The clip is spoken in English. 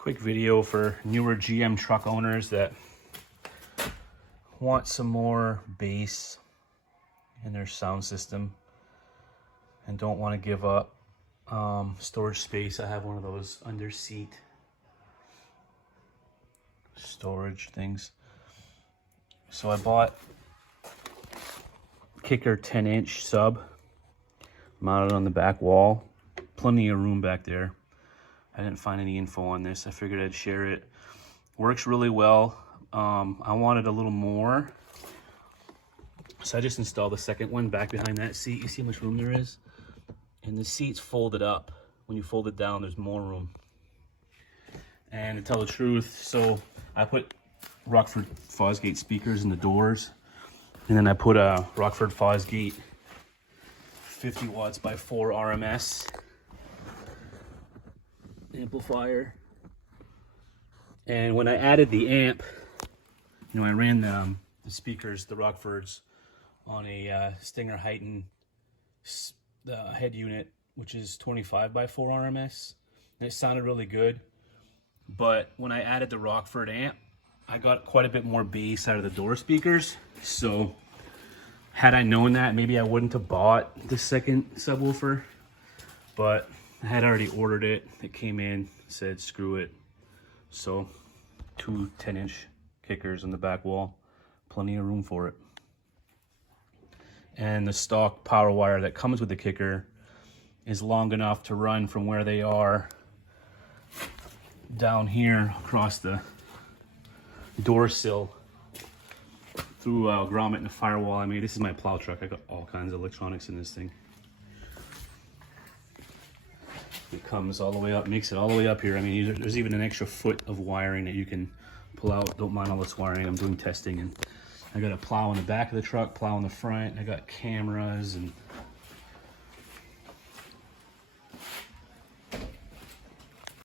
Quick video for newer GM truck owners that want some more bass in their sound system and don't want to give up storage space. I have one of those under seat storage things. So I bought Kicker 10-inch sub mounted on the back wall. Plenty of room back there. I didn't find any info on this. I figured I'd share it. Works really well. I wanted a little more, so I just installed the second one back behind that seat. You see how much room there is? And the seat's folded up. When you fold it down, there's more room. And to tell the truth, so I put Rockford Fosgate speakers in the doors, and then I put a Rockford Fosgate 50 watts by 4 RMS amplifier. And when I added the amp, you know, I ran the speakers, the Rockfords, on a Stinger Heighten head unit, which is 25 by 4 RMS, and it sounded really good. But when I added the Rockford amp, I got quite a bit more bass out of the door speakers. So had I known that, maybe I wouldn't have bought the second subwoofer, but I had already ordered it. It came in, said screw it. So 2 10-inch kickers on the back wall, plenty of room for it. And the stock power wire that comes with the kicker is long enough to run from where they are down here across the door sill through a grommet and a firewall I made. This is my plow truck. I got all kinds of electronics in this thing. It comes all the way up, makes it all the way up here. I mean, there's even an extra foot of wiring that you can pull out. Don't mind all this wiring. I'm doing testing, and I got a plow in the back of the truck, plow in the front. I got cameras and